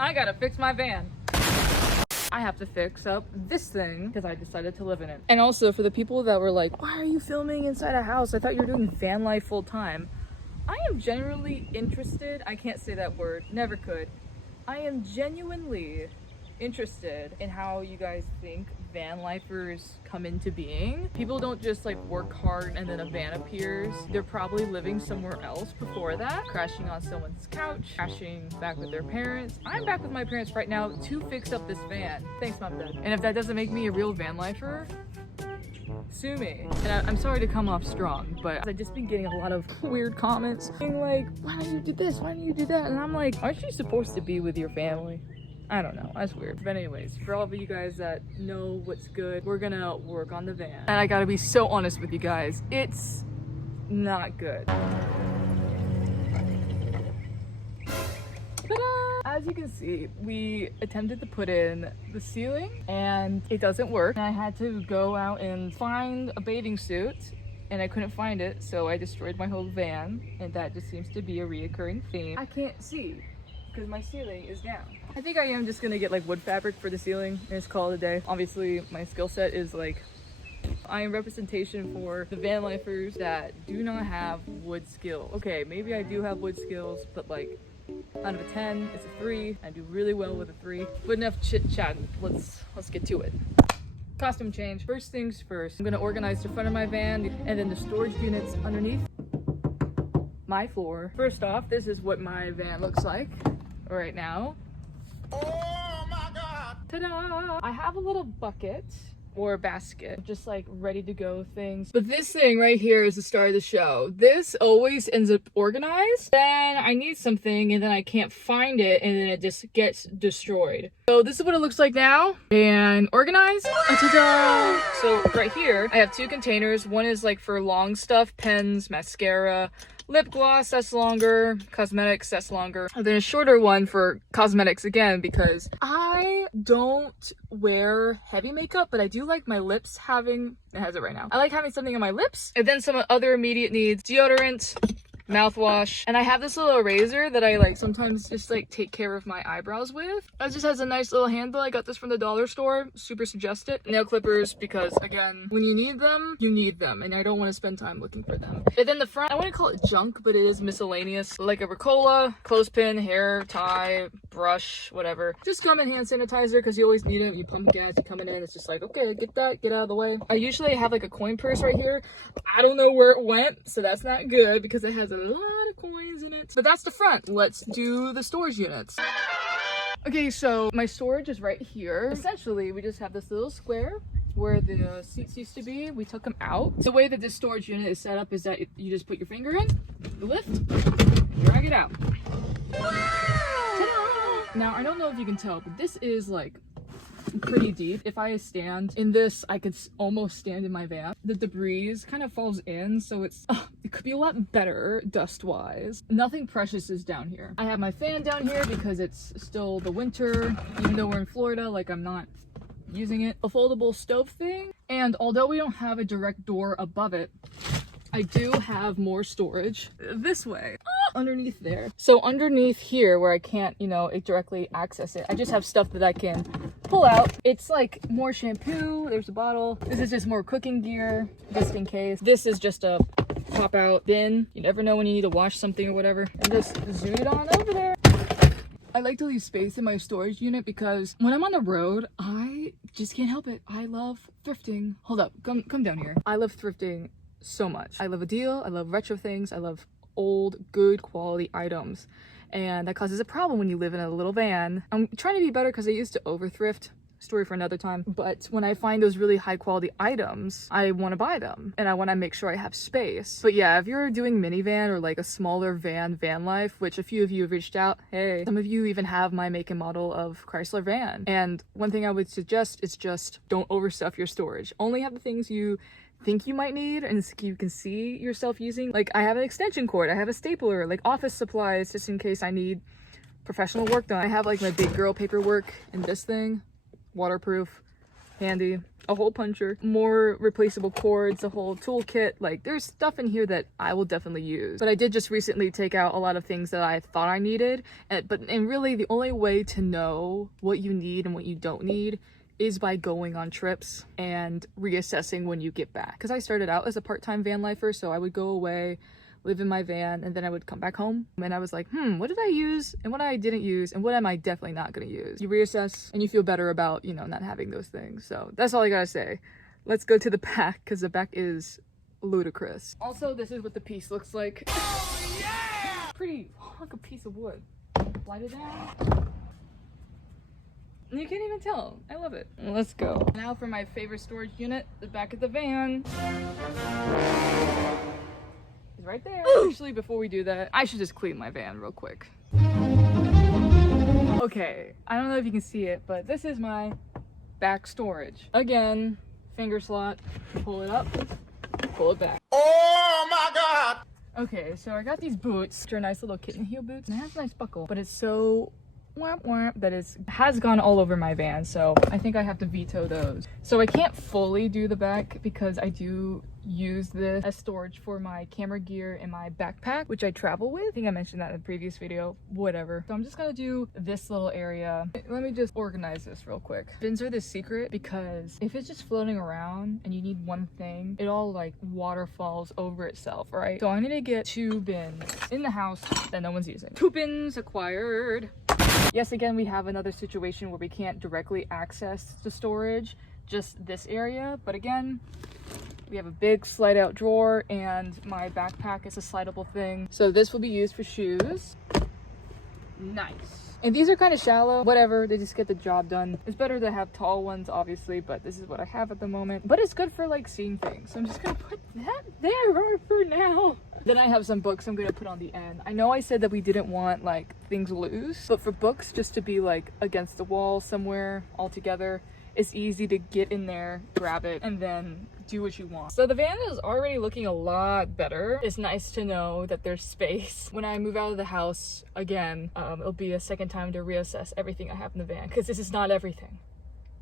I gotta fix my van. I have to fix up this thing because I decided to live in it. And also for the people that were like, why are you filming inside a house? I thought you were doing van life full time. I am genuinely interested. I can't say that word, never could. I am genuinely interested in how you guys think van lifers come into being. People don't just like work hard and then a van appears. They're probably living somewhere else before that, crashing on someone's couch, crashing back with their parents. I'm back with my parents right now to fix up this van. Thanks, Mom and Dad. And if that doesn't make me a real van lifer, sue me. And I'm sorry to come off strong, but I've just been getting a lot of weird comments being like, why don't you do this? Why don't you do that? And I'm like, aren't you supposed to be with your family? I don't know, that's weird. But anyways, for all of you guys that know what's good, we're gonna work on the van. And I gotta be so honest with you guys, it's not good. Ta-da! As you can see, we attempted to put in the ceiling and it doesn't work. And I had to go out and find a bathing suit and I couldn't find it, so I destroyed my whole van, and that just seems to be a reoccurring theme. I can't see because my ceiling is down. I think I am just gonna get like wood fabric for the ceiling and just call it a day. Obviously my skill set is like, I am representation for the van lifers that do not have wood skills. Okay, maybe I do have wood skills, but like out of a 10, it's a 3. I do really well with a 3. But enough chit chatting, let's get to it. Costume change. First things first, I'm gonna organize the front of my van and then the storage units underneath my floor. First off, this is what my van looks like right now. Oh my god! Ta-da! I have a little bucket or basket, just like ready to go things. But this thing right here is the star of the show. This always ends up organized. Then I need something and then I can't find it and then it just gets destroyed. So this is what it looks like now. And organized. Ta-da! So right here, I have 2 containers. One is like for long stuff, pens, mascara, lip gloss, that's longer, cosmetics, that's longer. And then a shorter one for cosmetics again, because I don't wear heavy makeup, but I do like my lips having, it has it right now. I like having something on my lips. And then some other immediate needs, deodorant, mouthwash, and I have this little eraser that I like sometimes just like take care of my eyebrows with. It just has a nice little handle. I got this from the dollar store, super suggested. Nail clippers, because again, when you need them, and I don't want to spend time looking for them. And then the front, I wouldn't call it junk, but it is miscellaneous, like a Ricola, clothespin, hair tie, brush, whatever. Just common hand sanitizer, because you always need it. You pump gas, you coming in, it's just like, okay, get that, get out of the way. I usually have like a coin purse right here. I don't know where it went, so that's not good because it has a lot of coins in it. But that's the front. Let's do the storage units. Okay, so my storage is right here. Essentially, we just have this little square where the seats used to be. We took them out. The way that this storage unit is set up is that you just put your finger in, you lift, drag it out. Now, I don't know if you can tell, but this is like pretty deep. If I stand in this, I could almost stand in my van. The debris kind of falls in, so it could be a lot better dust wise. Nothing precious is down here. I have my fan down here because it's still the winter, even though we're in Florida, like I'm not using it. A foldable stove thing, and although we don't have a direct door above it, I do have more storage this way. Underneath there. So underneath here where I can't, you know, directly access it, I just have stuff that I can pull out. It's like more shampoo, there's a bottle. This is just more cooking gear, just in case. This is just a pop out bin. You never know when you need to wash something or whatever. And just zoom it on over there. I like to leave space in my storage unit because when I'm on the road, I just can't help it. I love thrifting. Hold up, come down here. I love thrifting so much. I love a deal, I love retro things, I love old, good quality items. And that causes a problem when you live in a little van. I'm trying to be better because I used to over thrift. Story for another time. But when I find those really high quality items, I want to buy them and I want to make sure I have space. But yeah, if you're doing minivan or like a smaller van life, which a few of you have reached out, hey, some of you even have my make and model of Chrysler van. And one thing I would suggest is just don't overstuff your storage. Only have the things you think you might need and you can see yourself using. Like I have an extension cord, I have a stapler, like office supplies just in case I need professional work done. I have like my big girl paperwork in this thing, waterproof, handy. A hole puncher, more replaceable cords, a whole toolkit. Like, there's stuff in here that I will definitely use. But I did just recently take out a lot of things that I thought I needed. And really the only way to know what you need and what you don't need is by going on trips and reassessing when you get back. Because I started out as a part-time van lifer, so I would go away, live in my van, and then I would come back home and I was like, what did I use and what I didn't use and what am I definitely not going to use. You reassess and you feel better about, you know, not having those things. So that's all I gotta say. Let's go to the back, because the back is ludicrous. Also, this is what the piece looks like. Oh, yeah! Pretty hunk of piece of wood. Slide it down. You can't even tell. I love it. Let's go. Now for my favorite storage unit, the back of the van. Is right there. Actually, before we do that, I should just clean my van real quick. Okay, I don't know if you can see it, but this is my back storage. Again, finger slot, pull it up, pull it back. Oh my God! Okay, so I got these boots. They're nice little kitten heel boots, and it has a nice buckle, but it's so that has gone all over my van, so I think I have to veto those. So I can't fully do the back because I do use this as storage for my camera gear and my backpack, which I travel with. I think I mentioned that in the previous video, whatever. So I'm just gonna do this little area. Let me just organize this real quick. Bins are the secret because if it's just floating around and you need one thing, it all like waterfalls over itself, right? So I need to get 2 bins in the house that no one's using. 2 bins acquired. Yes, again, we have another situation where we can't directly access the storage, just this area. But again, we have a big slide out drawer and my backpack is a slidable thing. So this will be used for shoes. Nice. And these are kind of shallow, whatever, they just get the job done. It's better to have tall ones, obviously, but this is what I have at the moment. But it's good for like seeing things. So I'm just gonna put that there for now. Then I have some books I'm gonna put on the end. I know I said that we didn't want like things loose, but for books just to be like against the wall somewhere all together, it's easy to get in there, grab it, and then do what you want. So the van is already looking a lot better. It's nice to know that there's space. When I move out of the house again, it'll be a second time to reassess everything I have in the van, because this is not everything.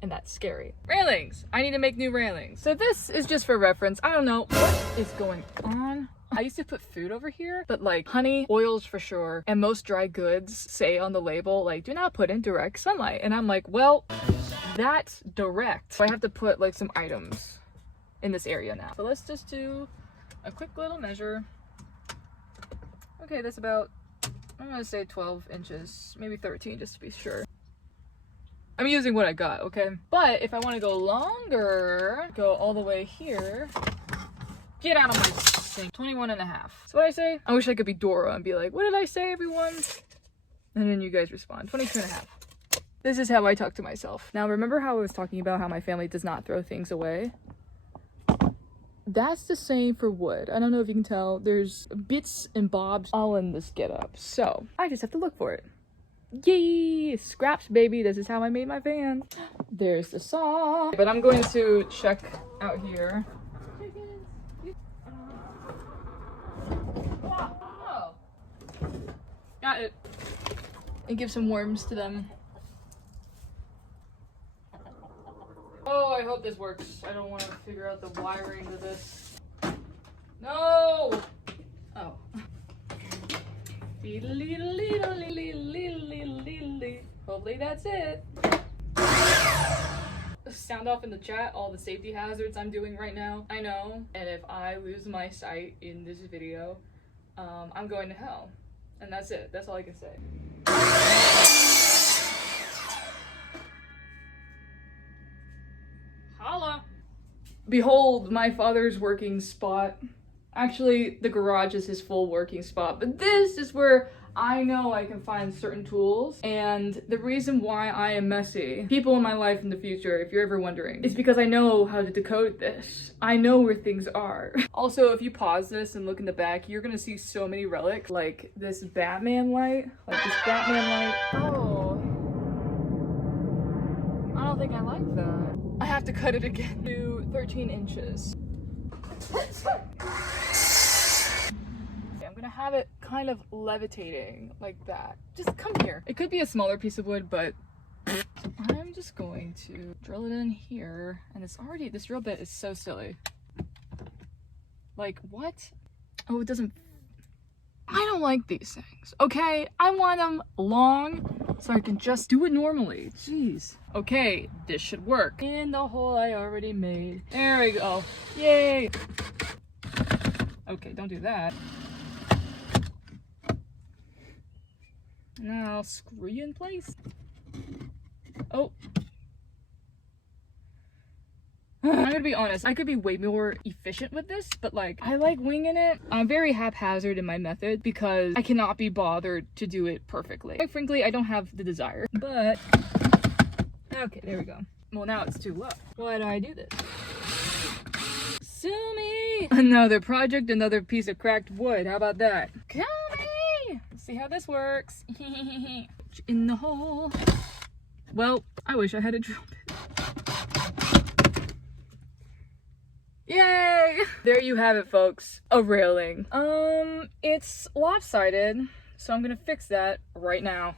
And that's scary. Railings! I need to make new railings. So this is just for reference. I don't know what is going on. I used to put food over here, but like honey, oils for sure, and most dry goods say on the label, like, do not put in direct sunlight. And I'm like, well, that's direct. So I have to put like some items in this area now. So let's just do a quick little measure. Okay, that's about, I'm gonna say 12 inches, maybe 13 just to be sure. I'm using what I got, okay? But if I want to go longer, go all the way here, get out of my thing. 21 and a half. That's what I say. I wish I could be Dora and be like, what did I say, everyone? And then you guys respond. 22 and a half. This is how I talk to myself. Now, remember how I was talking about how my family does not throw things away? That's the same for wood. I don't know if you can tell. There's bits and bobs all in this getup. So I just have to look for it. Yay! Scraps, baby. This is how I made my van. There's the saw. But I'm going to check out here. Oh. Got it. And give some worms to them. Oh, I hope this works. I don't want to figure out the wiring of this. No! Oh. Hopefully that's it. Sound off in the chat all the safety hazards I'm doing right now. I know. And if I lose my sight in this video, I'm going to hell. And that's it. That's all I can say. Holla! Behold my father's working spot. Actually, the garage is his full working spot, but this is where I know I can find certain tools. And the reason why I am messy, people in my life in the future, if you're ever wondering, is because I know how to decode this. I know where things are. Also, if you pause this and look in the back, you're gonna see so many relics, like this Batman light, Oh. I don't think I like that. I have to cut it again to 13 inches. I'm gonna have it kind of levitating like that. Just come here. It could be a smaller piece of wood, but I'm just going to drill it in here. And this drill bit is so silly. Like, what? Oh, it doesn't. I don't like these things, okay? I want them long so I can just do it normally. Jeez. Okay, this should work. In the hole I already made. There we go. Yay! Okay, don't do that. Now I'll screw you in place. Oh. I'm gonna be honest, I could be way more efficient with this, but like, I like winging it. I'm very haphazard in my method because I cannot be bothered to do it perfectly. Quite frankly, I don't have the desire, but okay, there we go. Well, now it's too low. Why do I do this? Sue me! Another project, another piece of cracked wood. How about that? Call me! Let's see how this works. In the hole. Well, I wish I had a drill bit. Yay! There you have it, folks. A railing. It's lopsided, so I'm gonna fix that right now.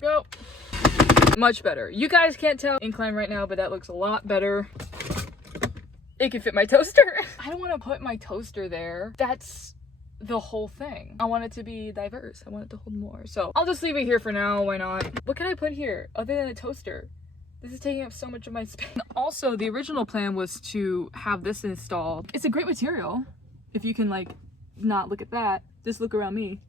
Go. Much better. You guys can't tell incline right now, but that looks a lot better. It can fit my toaster. I don't want to put my toaster there. That's the whole thing. I want it to be diverse. I want it to hold more. So I'll just leave it here for now. Why not? What can I put here other than a toaster? This is taking up so much of my space. Also, the original plan was to have this installed. It's a great material. If you can like not look at that, just look around me.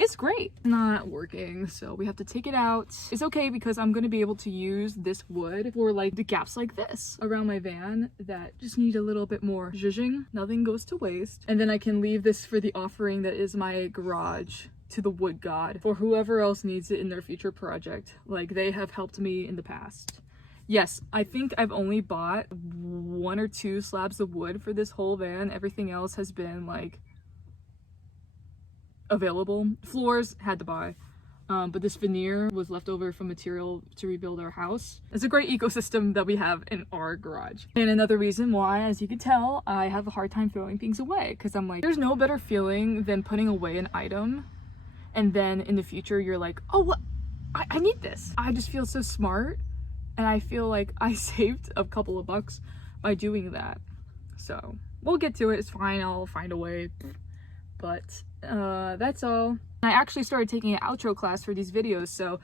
It's great. Not working, so we have to take it out. It's okay because I'm gonna be able to use this wood for like the gaps like this around my van that just need a little bit more zhuzhing. Nothing goes to waste. And then I can leave this for the offering that is my garage to the wood god for whoever else needs it in their future project. Like, they have helped me in the past. Yes, I think I've only bought 1 or 2 slabs of wood for this whole van. Everything else has been like available. Floors had to buy, but this veneer was left over from material to rebuild our house. It's a great ecosystem that we have in our garage. And another reason why, as you can tell, I have a hard time throwing things away, because I'm like, there's no better feeling than putting away an item and then in the future you're like, oh, what? I need this. I just feel so smart, and I feel like I saved a couple of bucks by doing that. So we'll get to it. It's fine. I'll find a way. But that's all. I actually started taking an outro class for these videos, so